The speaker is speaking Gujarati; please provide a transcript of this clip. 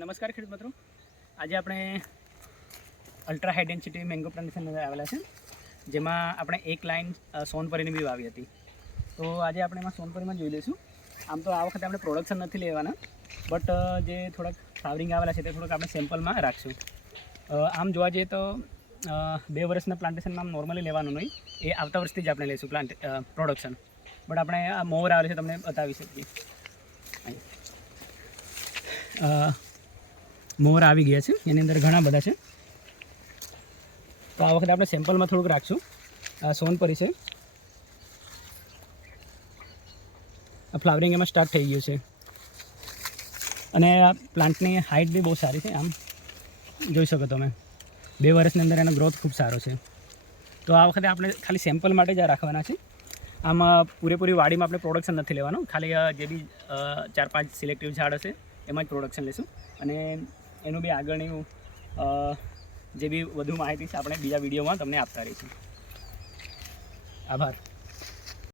નમસ્કાર ખેડૂત મિત્રો, આજે આપણે ultra high density mango plantation આવેલા છે, જેમાં આપણે એક લાઈન સોનપરીની બી વાવી હતી. તો આજે આપણે એમાં સોનપરીમાં જોઈ લઈશું. આમ તો આ વખતે આપણે પ્રોડક્શન નથી લેવાના, બટ જે થોડાક ફ્લાવરિંગ આવેલા છે તે થોડાક આપણે સેમ્પલમાં રાખશું. આમ જોવા જઈએ તો 2 વર્ષના પ્લાન્ટેશનમાં આમ નોર્મલી લેવાનું નહીં, એ આવતા વર્ષથી જ આપણે લઈશું પ્રોડક્શન. બટ આપણે આ મોર આવેલ છે તમને બતાવી શકીએ. મોર આવી ગયા છે, એની અંદર ઘણા બધા છે. તો આ વખતે આપણે સેમ્પલમાં થોડુંક રાખશું. આ સોનપરી છે, આ ફ્લાવરિંગ એમાં સ્ટાર્ટ થઈ ગયું છે અને આ પ્લાન્ટની હાઇટ બી બહુ સારી છે. આમ જોઈ શકો તમે 2 વર્ષની અંદર એનો ગ્રોથ ખૂબ સારો છે. તો આ વખતે આપણે ખાલી સેમ્પલ માટે જ આ રાખવાના છે. આમ પૂરેપૂરી વાડીમાં આપણે પ્રોડક્શન નથી લેવાનું, ખાલી જે બી 4-5 સિલેક્ટિવ ઝાડ હશે એમાં જ પ્રોડક્શન લેશું. અને એનું બી આગળની જે બી વધુ માહિતી છે આપણે બીજા વિડીયોમાં તમને આપતા રહીશું. આભાર.